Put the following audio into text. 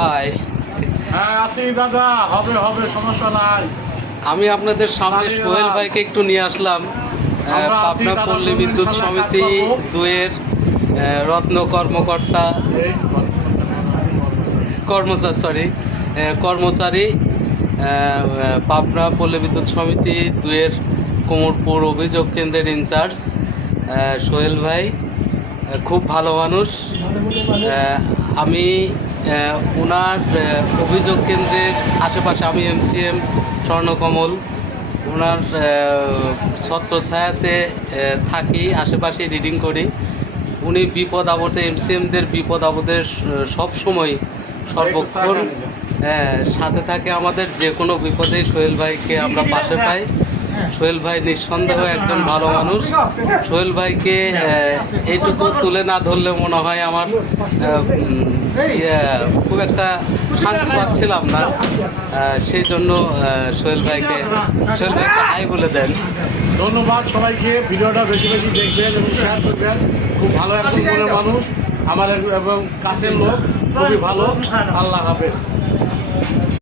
ভাই। হ্যাঁ আছি দাদা, হবে হবে, সমস্যা নাই। আমি আপনাদের সামনে সালিম সোহেল ভাই। ভাইকে একটু নিয়ে আসলাম। আমরা আছি পাবনা দাদা, পল্লী চলুন বিদ্যুৎ ইনশাল্লাহ কাজ সমিতি করবো। 2-এর রত্ন কর্মকর্তা এই কর্মচারী পাবনা পল্লী বিদ্যুৎ সমিতি 2-এর কোমরপুর অভিযোগ কেন্দ্রের ইনচার্জ সোহেল ভাই। খুব ভালো মানুষ। আমি ওনার অভিযোগ কেন্দ্রের আশেপাশে, আমি এমসিএম স্বর্ণকমল, ওনার ছত্রছায়াতে থাকি, আশেপাশে রিডিং করি। উনি বিপদ আপদে, এমসিএমদের বিপদ আপদে সব সময় সর্বক্ষণ সাথে থাকে। আমাদের যে কোনো বিপদেই সোহেল ভাইকে আমরা পাশে পাই। সোহেল ভাই নিঃসন্দেহ একজন ভালো মানুষ। সোহেল ভাইকে এইটুকু তুলে না ধরলে মনে হয় আমার খুব একটা শান্তি পাচ্ছিলাম না। সেই জন্য সোহেল ভাইকে হাই বলে দেন। ধন্যবাদ সবাইকে। ভিডিওটা বেশি বেশি দেখবেন এবং শেয়ার করবেন। খুব ভালো একজন মনের মানুষ আমার এবং কাছের লোক, খুবই ভালো। আল্লাহ হাফেজ।